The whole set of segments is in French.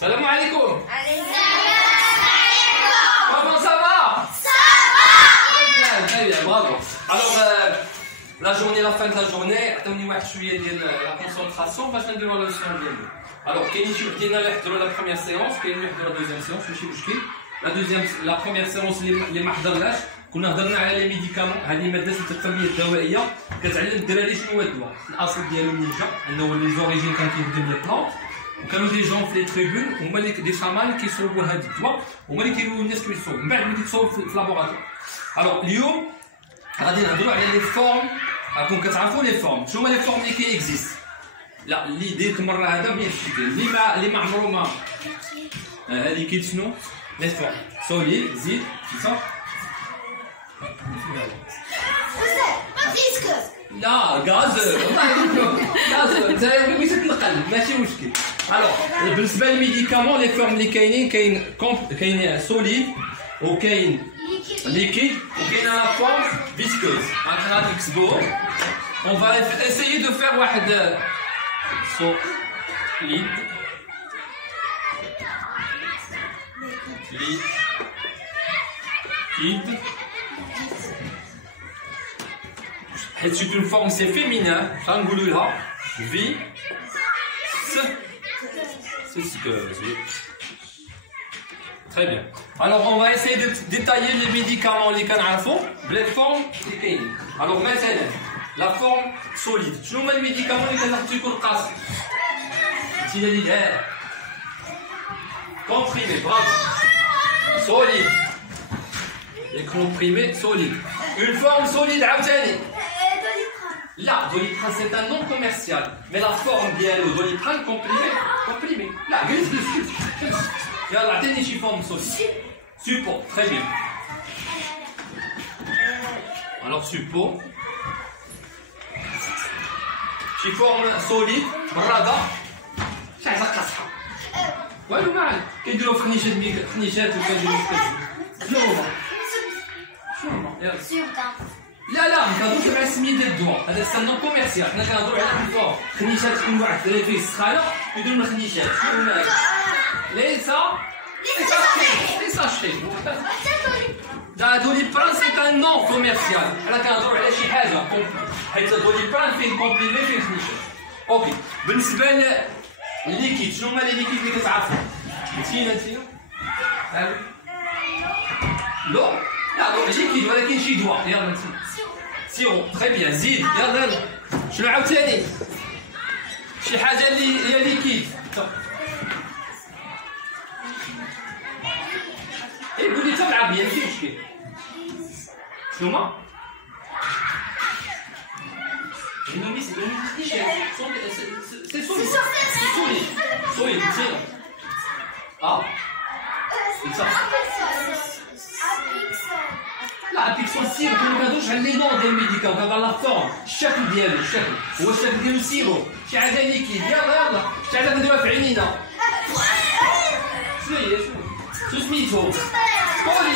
Salam alaikum. Comment ça va? Très bien, bravo. Alors, la journée, la fin de la journée, attendez-moi la concentration parce qu'on doit le leçon bien. Alors, la première séance, la deuxième séance, la première séance, les محضرناش كنا هضرنا على لي ميديكامون. هذه مادات التقنيه الدوائيه كتعلم الدراري شنو هو الدواء، الاصل ديالو منين جا، انه لي زوريجين كان كيخدم لي بلانت، وكانوا دي جون في لي تريبون هما اللي دي شامان كيصوبوا هذا الدواء، هما اللي كيقولوا الناس كيصوبوا من بعد ملي تصوب في لابوغاتوار. الوغ اليوم غادي نهضروا على لي فورم. راكم كتعرفوا لي فورم، شنو هما لي فورم اللي كيكزيست. لا اللي ديك المره هذا ما يمشي اللي ما عمرو ما هذه كاين شنو لي فورم سوليد زيد صح. لا غاز والله غاز انت بغيتك القلب ماشي مشكل. الوغ بالنسبه للميديكامون لي فورم اللي كاينين كاين سوليد وكاين liquide وكاين لا فورم فيسكوز. غادي نكتبوه. On va essayer de faire واحد solide liquide. C'est une forme, c'est féminin. Très bien. Alors on va essayer de détailler les médicaments les canards les formes et les. Alors maintenant la forme solide. Je vous mets les médicaments les canards tu cours casse. Si les leaders comprimé, bravo. Solide. Et comprimé solide. Une forme solide à obtenir. Là, Doliprane c'est un nom commercial, mais la forme bien le Doliprane comprimé. Là, glisse dessus. Il y a la dernière forme solide. Support, très bien. Alors support. Qui forme solide, brada. شحال قصحة. والو ما عاد كيديروا خنيشات خنيشات وكيديروا شنو هما؟ شنو هما؟ يلا. لا ما كنهضروش على السميه ديال الدواء، هذا سمو كوميرسيال، حنا كنهضروا على الفور، خنيشات تكون واحد الدراري فيه السخانه يديروا لنا خنيشات، شنو هما هذا؟ لي ساشي. لا دوليبران سي ان نون كوميرسيال، حنا كنهضروا على شي حاجه حيت دوليبران فيه كومبليمي فيه خنيشات. اوكي بالنسبه للليكيد شنو هما لي ليكيد اللي كتعرفوا؟ نسينا لا ليكيد ولكن شي دواء. يلا نسينا سيرو. تري بيان زيد. يلا شنو عاوتاني شي حاجه اللي هي ليكيد. قول لي تبع بيان ماشي مشكل. شنو هما؟ C'est solide. Ah c'est ça. لا ابيكسون سيرو ما كنهضروش على لي نون ديال الميديكا كنهضر على لا فورم الشكل ديالو. هو الشكل ديالو سيرو شي حاجه ليكيد. يلا شي حاجه كنديروها في عينينا. شنو هي شنو سميتو؟ قولي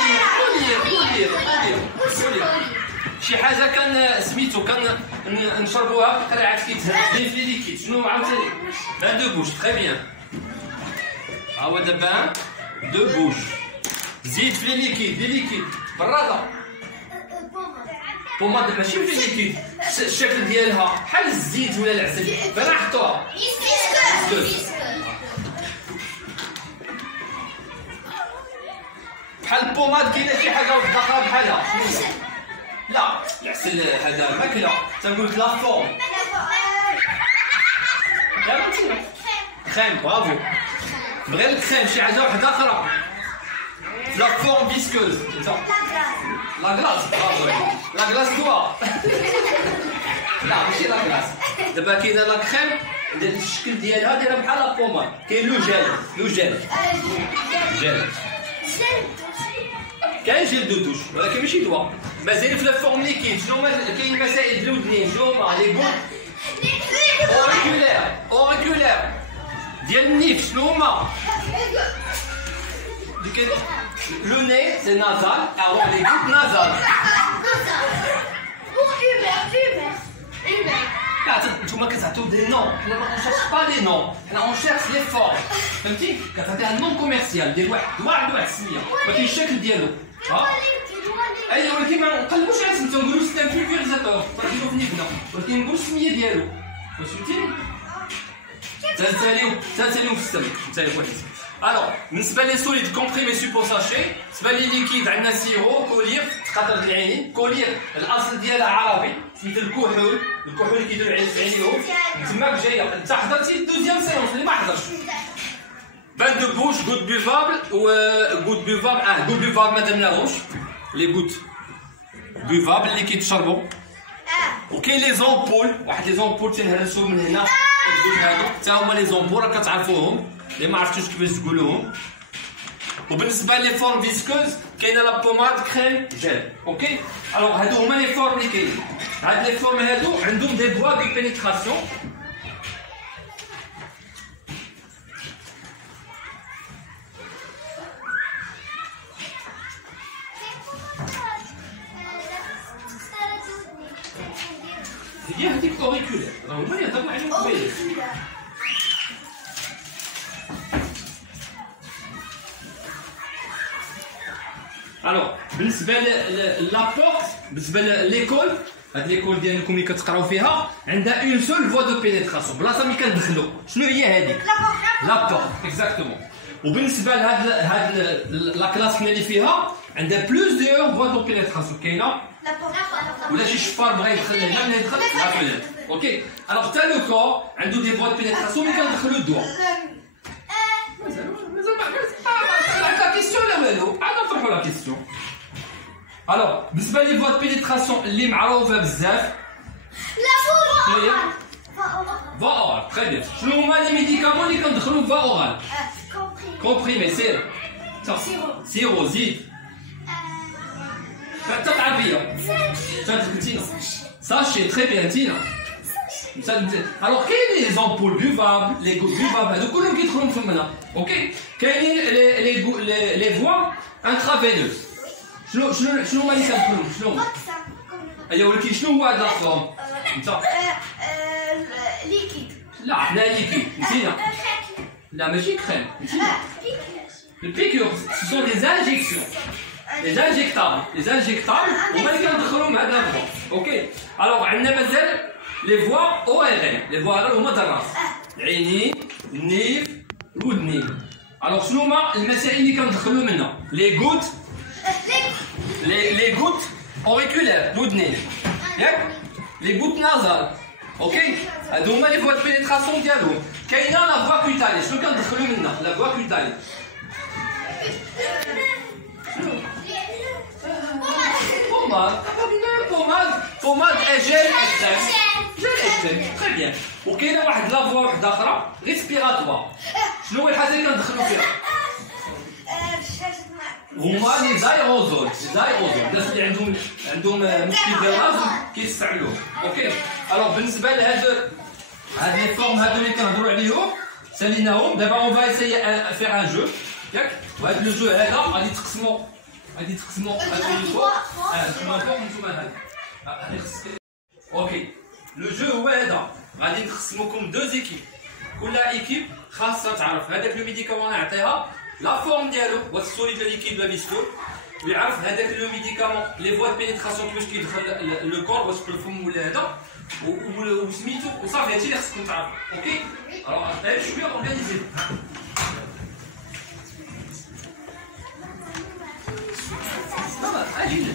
شي حاجه كان سميتو نشربوها في قرعه كيتهز في لي ليكيد. شنو عاوتاني؟ بان دو بوش. تري بيان. ها هو دابا دو بوش. زيد في لي ليكيد براده. بوماد ماشي في ليكيد الشكل ديالها بحال الزيت ولا العسل فين حطوها؟ بحال البوماد كاينه شي حاجه داخله بحالها. لا العسل هذا ماكله. تنقول لك لا فورم. لا فهمتينا كريم. برافو. بغير الكريم شي حاجه واحده اخرى. لا فورم فيسكوز. لا غلاس. برافو. لا غلاس دوا. لا ماشي لا غلاس. دابا كاينه لا كريم الشكل ديالها دايره بحال لا بوماد. كاين لو جيل كاين جيل دو دوش ولكن ماشي دواء. مازال في لا فورم ليكيد. شنو كاين مسائل الاولين شنو هما لي بون اوريكولير ديال النيف. شنو هما؟ لو ني سي نازال. alors les gouttes nasales. انتوما كتعطيو دي نون، حنا ما كنشرحش با لي نون، حنا اونشيرش لي فورم، فهمتي؟ كتعطيها نون كوميرسيال ديال واحد السميه، ولكن الشكل ديالو ايوا ولكن ما نقلبوش على سميتو، نقولو سي ان بولفيريزاتور، نقولو في نيفنا، ولكن نقولو السميه ديالو، فهمتيني؟ تنساليو في السمك، نتايا كويس. الوغ بالنسبه لي سوليد كومبريمي سوبو ساشي، بالنسبه لي ليكيد عندنا سيرو كولير تقاطر العينين، كولير الاصل ديالها عربي سميت الكحول اللي كيديروا في عينيهم، تماك جايه انت حضرتي الدوزيام سيونس اللي ما حضرش. بان دو بوش غوت بيفابل و غوت بيفابل غوت بيفابل ما درناهمش لي غوت بيفابل اللي كيتشربوا. وكاين لي زومبول، واحد لي زومبول تنهرسوا من هنا هادو حتى هما لي زومبول راك كتعرفوهم اللي ما عرفتوش كيفاش تقولوهم. وبالنسبه لي فورم فيسكوز كاينه لا بوماد كريم جيل. اوكي الوغ هادو هما لي فورم اللي كاينين. هاد لي فورم هادو عندهم دي بوا دو بينيتراسيون. هي هذيك اوريكولار راه هما اللي هضرنا عليهم قبيله. الوغ بالنسبه لابورت، بالنسبه ليكول، هاد ليكول ديالكم اللي كتقراو فيها عندها اون سول فوا دو بينيتراسيون، بلاصه ملي كندخلو شنو هي هذيك؟ لابورت اكزاكتومون. وبالنسبه لهاد لا كلاس اللي فيها عندها بلوز دو فوا دو بينيتراسيون، كاينه ولا شي شفار بغا يدخل هنا ملي يدخل لا. اوكي الوغ حتى لو كور عنده دي فوا دو بينيتراسيون ملي كندخلو الدواء. لا كيسيون لا والو، عاد نطرحو لا كيسيون. الوغ بالنسبه لي فوا دو بينيتراسيون اللي معروفه بزاف فا اورال. تري بيان. شنو هما لي ميديكامون اللي كندخلو فا اورال؟ كومبريمي سير سيرو زيد حتى تعرفيه تدخلتينا ساشي. تري بيان تينا. الوغ كاين لي زامبول بيفابل، لي غوت بيفابل هادو كلهم كيدخلوا من فمنا. اوكي كاينين لي فوا انترافينوز. شنو هما اللي كندخلوا؟ شنو هما؟ ايوا ولكن شنو هو هاد الفورم؟ انت ليكيد. لا حنا ليكيد نسينا. لا ماشي كريم نسينا. البيكور سون دي انجيكسيون، لي انجيكتابل هما اللي كندخلوهم هذا الفوا. اوكي الوغ عندنا مازال لي فوا او ار ان. لي فوا ار هما الراس، العينين، النيف، الودنين. الوغ شنو هما المسائل اللي كندخلو منها؟ لي غوت لي غوت اوريكولار الودنين ياك، لي غوت نازال. اوكي هادو هما لي فوا دو بينيتراسيون ديالهم. كاينه لا فوا كوتالي، شنو كندخلو منها؟ لا فوا كوتالي بوماد جيل اكستريم. تري بيان. وكاينه واحد لا فوا واحده اخرى ريسبيراتوار. شنو هو الحاجه اللي كندخلو فيها؟ هما لي زايروزول. الناس اللي عندهم مشكل ديال الراس كيستعملوه. اوكي الوغ بالنسبه لهاد لي فورم هادو اللي كنهضروا عليهم ساليناهم. دابا اون فا ايسايي فيغ ان جو ياك. وهاد لو جو هذا غادي تقسموا اوكي لو جو هو هذا. غادي نقسموكم دو زيكيب، كل ايكيب خاصها تعرف هذاك لو ميديكامون نعطيها لا فورم ديالو واش سوليد لا ليكيد لا فيسكو، ويعرف هذاك لو ميديكامون لي فوا بينيتراسيون كيفاش كيدخل لو كور واش بالفم ولا هذا وسميتو وصافي. هادشي اللي خصكم تعرفوا. اوكي الوغ شويه اورغانيزي. اجي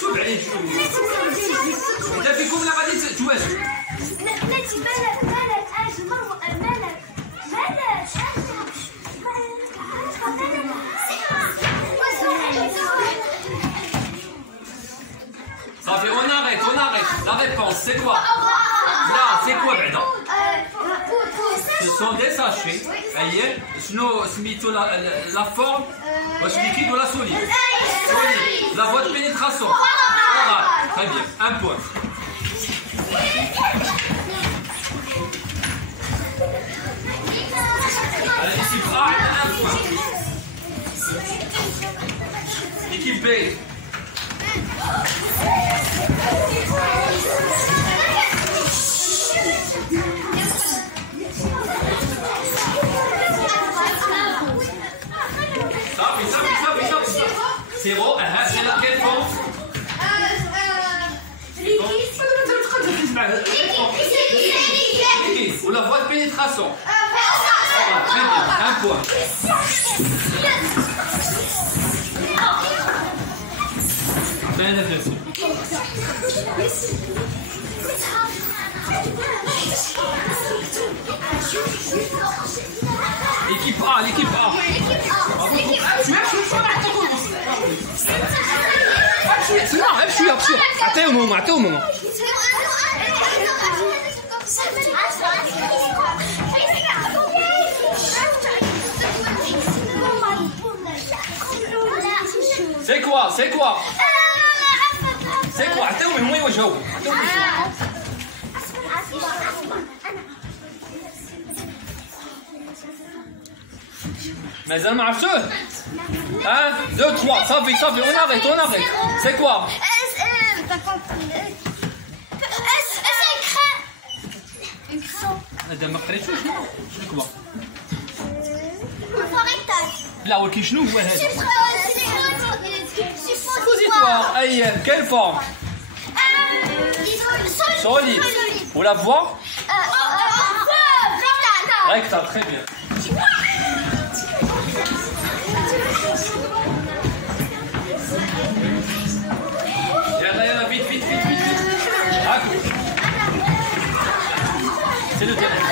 شوف عليه شوف انت فيكم لا غادي تواجهوا. بلاتي مالك اجمل مالك صافي on arrête. La réponse c'est quoi? Là c'est quoi بعدا؟ Ce sont des sachets. أيه شنو سميتو la forme واش liquide ولا solide? Solide. La voie de pénétration. Orale. Très bien. Un point. Allez ici un point. L'équipe B. Zéro. C'est quelle forme? Ou la voie de pénétration. Très bien, un point. Ben, l'équipe A, l'équipe A. C'est quoi? C'est quoi? C'est quoi? عطيهم هما يوجهوا. مازال ما عرفتوه؟ 1, 2, 3, صافي صافي on arrête. C'est quoi? هذا ما قريتوش شنو كوا؟ لا ولكن شنو هو هذا؟ suppositoire. أي quelle forme? Solide. Vous la voix? Rectale, très bien. Yalla, vite. C'est le terrain.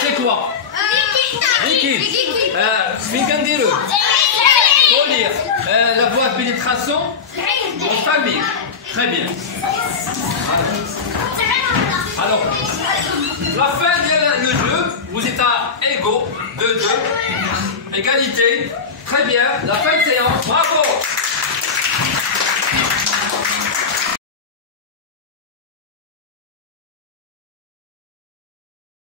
C'est quoi? Liquide. Fincandiru. Solide. La voie de pénétration? Ophtalmique. Très bien. Alors, la fin du jeu, vous êtes à égaux, 2-2, égalité, très bien, la fin de séance, bravo!